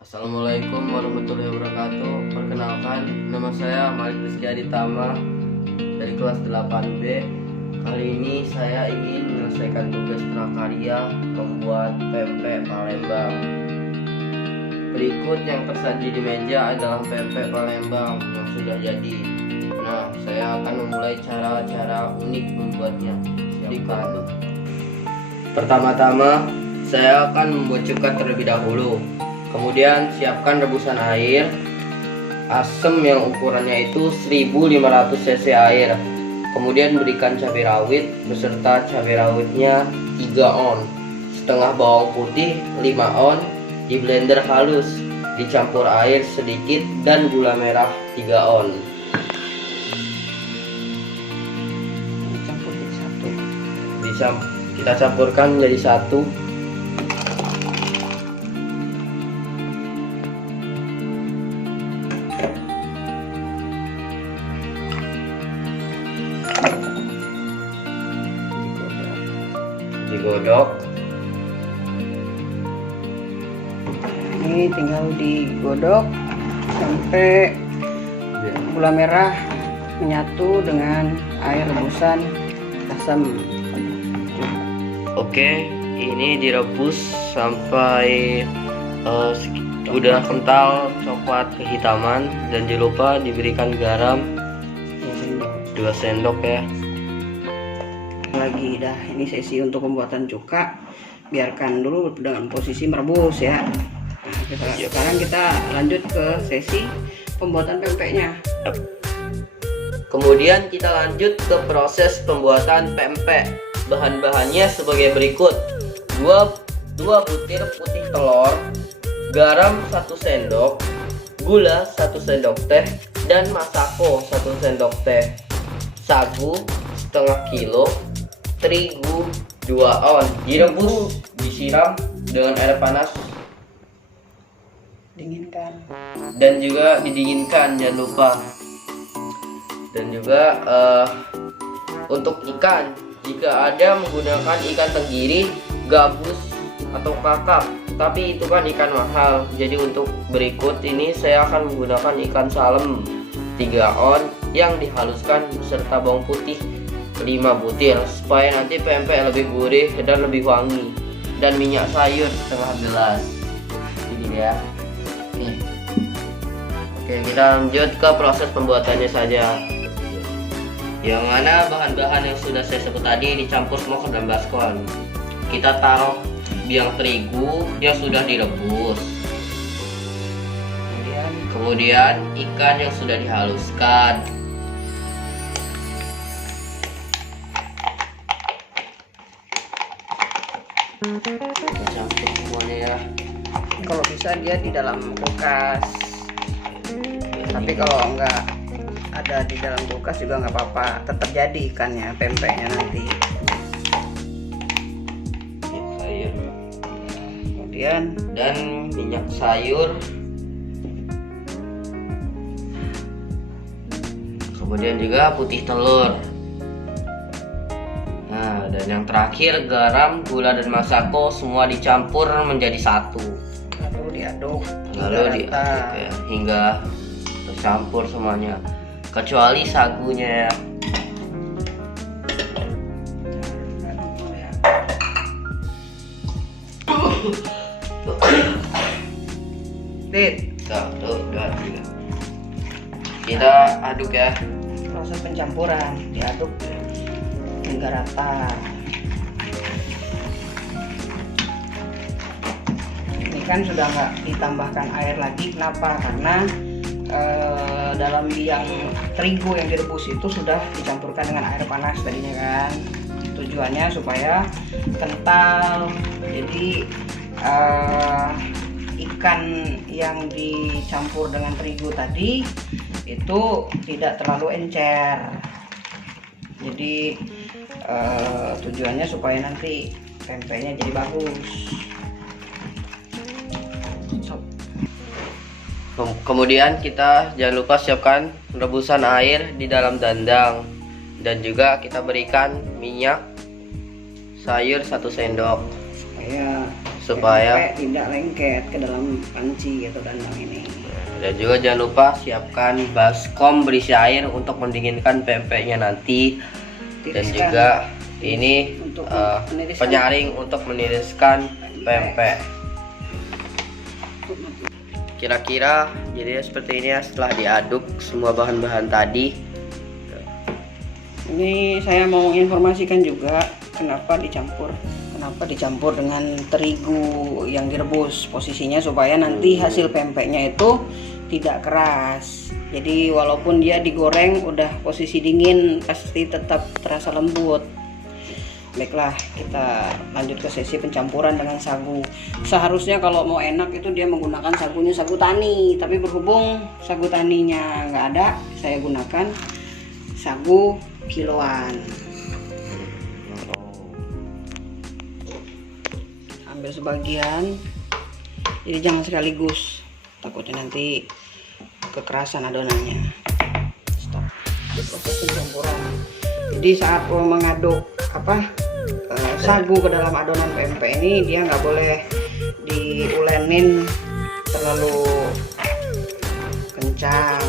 Assalamualaikum warahmatullahi wabarakatuh. Perkenalkan, nama saya Malik Rizky Aditama dari kelas 8B. Kali ini saya ingin menyelesaikan tugas prakarya membuat pempek Palembang. Berikut yang tersaji di meja adalah pempek Palembang yang sudah jadi. Nah, saya akan memulai cara-cara unik membuatnya. Siapkan. Pertama-tama, saya akan membuat cuka terlebih dahulu. Kemudian siapkan rebusan air, asam yang ukurannya itu 1500 cc air. Kemudian berikan cabai rawit beserta cabai rawitnya 3 on, setengah bawang putih 5 on, di blender halus, dicampur air sedikit dan gula merah 3 on. Bisa kita campurkan menjadi satu. Digodok. Ini tinggal digodok sampai gula merah menyatu dengan air rebusan asam. Oke, ini direbus sampai udah kental coklat kehitaman, dan jangan lupa diberikan garam 2 sendok ya. Lagi dah, ini sesi untuk pembuatan cuka, biarkan dulu dengan posisi merebus ya. Nah, sekarang kita lanjut ke sesi pembuatan pempeknya. Kemudian kita lanjut ke proses pembuatan pempek. Bahan-bahannya sebagai berikut: 2 butir putih telur, garam 1 sendok, gula 1 sendok teh, dan masako 1 sendok teh, sagu setengah kilo, terigu 2 on, direbus, disiram dengan air panas Dinginkan. dan juga didinginkan, jangan lupa. Dan juga untuk ikan, jika ada menggunakan ikan tenggiri, gabus atau kakap, tapi itu kan ikan mahal. Jadi untuk berikut ini saya akan menggunakan ikan salem 3 on yang dihaluskan beserta bawang putih 5 butir supaya nanti pempek lebih gurih dan lebih wangi, dan minyak sayur setengah gelas. Ini ya. Oke, kita lanjut ke proses pembuatannya saja. Yang mana bahan-bahan yang sudah saya sebut tadi dicampur semua ke dalam baskom. Kita taruh biang terigu yang sudah direbus. Kemudian ikan yang sudah dihaluskan. Campur semuanya ya. Kalau bisa dia di dalam kulkas, tapi kalau enggak ada di dalam kulkas juga nggak apa-apa, tetap jadi ikannya, pempeknya nanti. Sayur. Kemudian Dan minyak sayur. Kemudian juga putih telur. Nah, dan yang terakhir garam, gula, dan masako semua dicampur menjadi satu. lalu diaduk Lalu diaduk ya, hingga tercampur semuanya, kecuali sagunya ya. Satu, dua, tiga. Kita aduk ya. Proses pencampuran, diaduk hingga rata. Ini kan sudah nggak ditambahkan air lagi. Kenapa? Karena dalam biang terigu yang direbus itu sudah dicampurkan dengan air panas tadinya kan. Tujuannya supaya kental. Jadi ikan yang dicampur dengan terigu tadi itu tidak terlalu encer. Jadi tujuannya supaya nanti pempeknya jadi bagus. Kemudian kita jangan lupa siapkan rebusan air di dalam dandang, dan juga kita berikan minyak sayur 1 sendok. supaya tidak lengket ke dalam panci atau dandang ini. Dan juga jangan lupa siapkan baskom berisi air untuk mendinginkan pempeknya nanti. Dan Tiriskan. juga ini Untuk meniriskan. penyaring untuk meniriskan pempek. Kira-kira jadi seperti ini ya setelah diaduk semua bahan-bahan tadi. Ini saya mau menginformasikan juga kenapa dicampur dengan terigu yang direbus, posisinya supaya nanti hasil pempeknya itu tidak keras. Jadi walaupun dia digoreng udah posisi dingin pasti tetap terasa lembut. Baiklah, kita lanjut ke sesi pencampuran dengan sagu. Seharusnya kalau mau enak itu dia menggunakan sagunya sagu tani, tapi berhubung sagu taninya nggak ada, saya gunakan sagu kiloan. Ambil sebagian, jadi jangan sekaligus, takutnya nanti kekerasan adonannya. Stop. Proses pencampuran. Jadi saat mengaduk sagu ke dalam adonan pempek ini, dia nggak boleh diulenin terlalu kencang,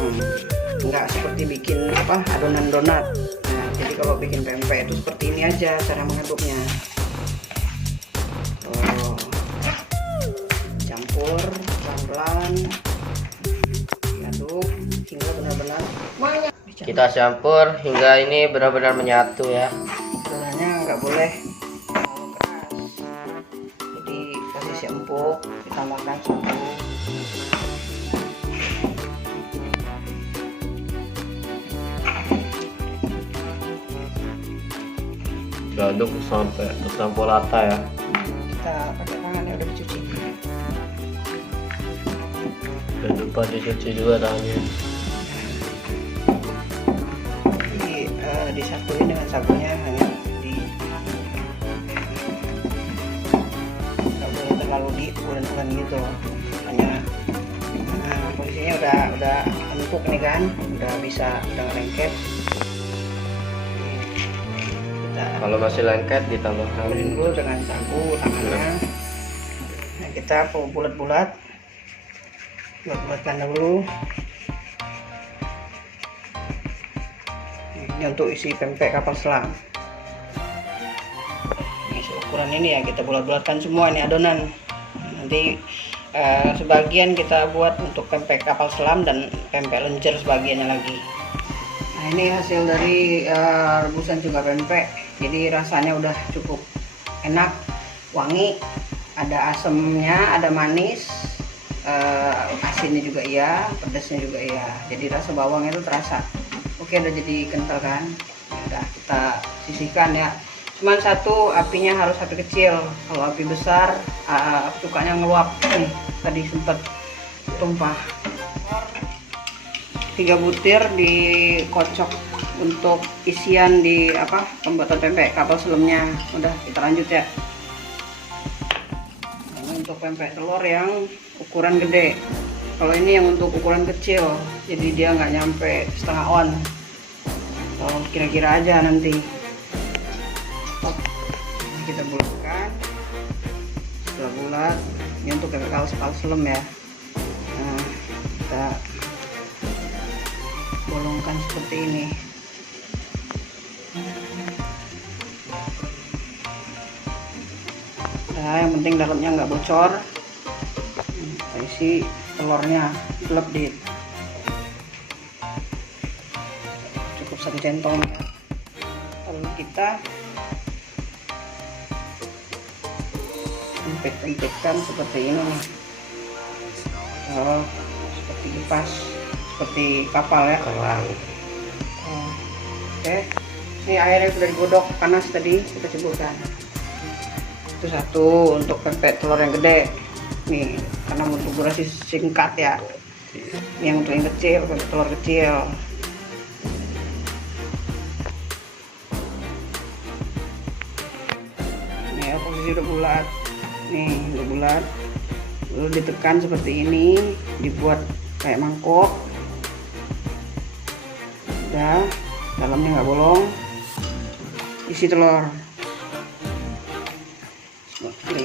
nggak seperti bikin adonan donat. Nah, jadi kalau bikin pempek itu seperti ini aja cara mengaduknya. Campur pelan-pelan, aduk hingga benar-benar Kita campur hingga ini benar-benar menyatu ya. adonannya nggak boleh terlalu keras. Jadi posisi empuk, ditambahkan sagu. Aduk sampai tercampur rata ya. Kita pakai tangan yang udah dicuci. Jangan lupa dicuci juga tangannya. Jadi disatuin dengan sagunya, hanya nggak boleh terlalu diulen-ulen gitu. Hanya posisinya udah empuk nih kan, udah nggak lengket. Kalau masih lengket ditambahkan Dulu dengan sagu tangannya. Nah, kita bulatkan dulu. Ini untuk isi pempek kapal selam. Ini ukuran ini ya, kita bulatkan semua ini adonan. Nanti sebagian kita buat untuk pempek kapal selam dan pempek lenjer sebagiannya lagi. Nah, ini hasil dari rebusan juga pempek. Jadi rasanya udah cukup enak, wangi, ada asemnya, ada manis, asinnya juga iya, pedasnya juga iya. Jadi rasa bawangnya itu terasa. Oke, udah jadi kental kan? Udah kita sisihkan ya. Cuman satu, apinya harus api kecil. Kalau api besar, sukanya ngeluap. Nih, tadi sempat tumpah. 3 butir dikocok untuk isian di pembuatan pempek kapal selamnya. Udah, kita lanjut ya. Ini untuk pempek telur yang ukuran gede. Kalau ini yang untuk ukuran kecil, jadi dia nggak nyampe setengah on. Kalau kira-kira aja nanti. Ini kita bulatkan. Setelah bulat, ini untuk pempek kapal selam ya. Nah, kita bolongkan seperti ini. Nah, yang penting dalamnya nggak bocor. Isi telurnya lebih cukup 1 centong. Lalu kita empit-empitkan seperti ini. Oh, seperti kipas, seperti kapal ya. Oke, ini airnya sudah digodok panas tadi, kita ceburkan. Itu satu untuk pempek telur yang gede nih, karena untuk durasi singkat ya. Ini yang untuk yang kecil, pempek telur kecil. Ini ya, posisi udah bulat nih, udah bulat, lalu ditekan seperti ini, dibuat kayak mangkok. Udah, dalamnya nggak bolong, isi telur.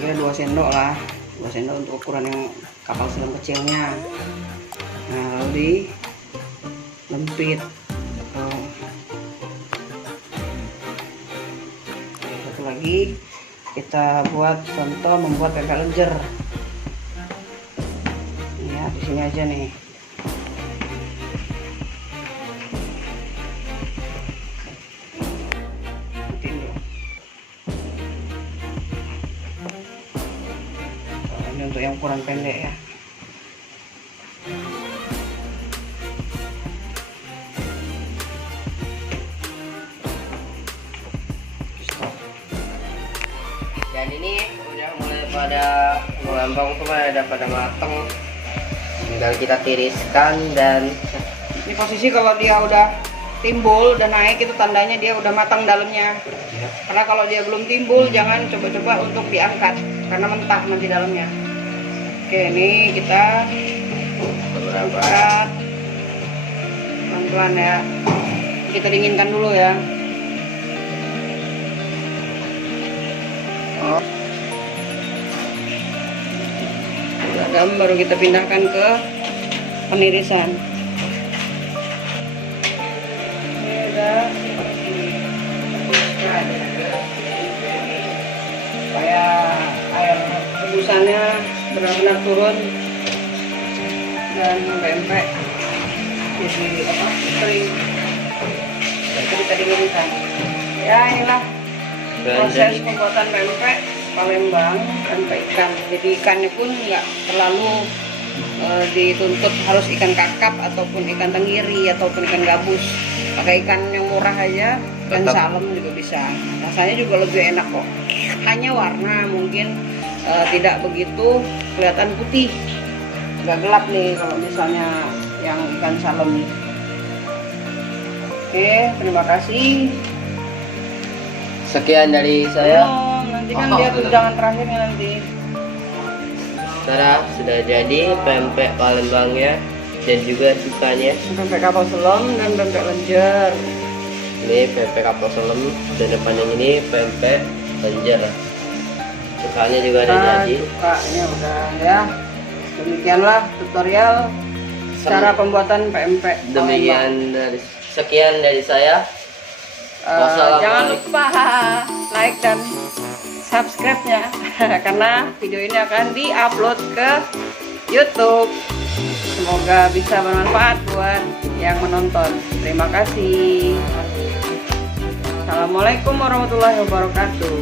kira-kira 2 sendok lah, 2 sendok untuk ukuran yang kapal selam kecilnya. Nah lalu dilempit. Satu lagi kita buat contoh membuat pempek lenjer. Ya di sini aja nih. Ini untuk yang ukuran pendek ya. Dan ini udah mulai pada mengambang tuh, ada pada mateng. Tinggal kita tiriskan. Dan Ini posisi kalau dia udah timbul dan naik itu tandanya dia udah matang dalamnya. Karena kalau dia belum timbul jangan coba-coba untuk diangkat karena mentah nanti dalamnya. Oke, ini kita angkat pelan-pelan ya. Kita dinginkan dulu ya. Baru kita pindahkan ke penirisan. Ini udah supaya air rebusannya benar-benar turun dan pempek jadi kering. Itu kita dinginkan. Ya inilah proses pembuatan pempek Palembang, pempek ikan. Jadi ikannya pun nggak terlalu dituntut harus ikan kakap ataupun ikan tenggiri ataupun ikan gabus. Pakai ikan yang murah aja, ikan salem juga bisa. Rasanya juga lebih enak kok. Hanya warna mungkin tidak begitu kelihatan putih, agak gelap nih kalau misalnya yang ikan salem. Oke, terima kasih. sekian dari saya. Nanti kan dia tunjangan terakhirnya nanti. Sekarang sudah jadi pempek Palembangnya dan juga ikannya. Pempek kapal selam dan pempek lenjer. Ini pempek kapal selam dan depannya ini pempek lenjer. Cukanya juga ada jadi. Cukanya udah ya. Demikianlah tutorial cara pembuatan pempek Demikian dari sekian dari saya. Jangan lupa like dan subscribe-nya karena video ini akan diupload ke YouTube. Semoga bisa bermanfaat buat yang menonton. Terima kasih. Assalamualaikum warahmatullahi wabarakatuh.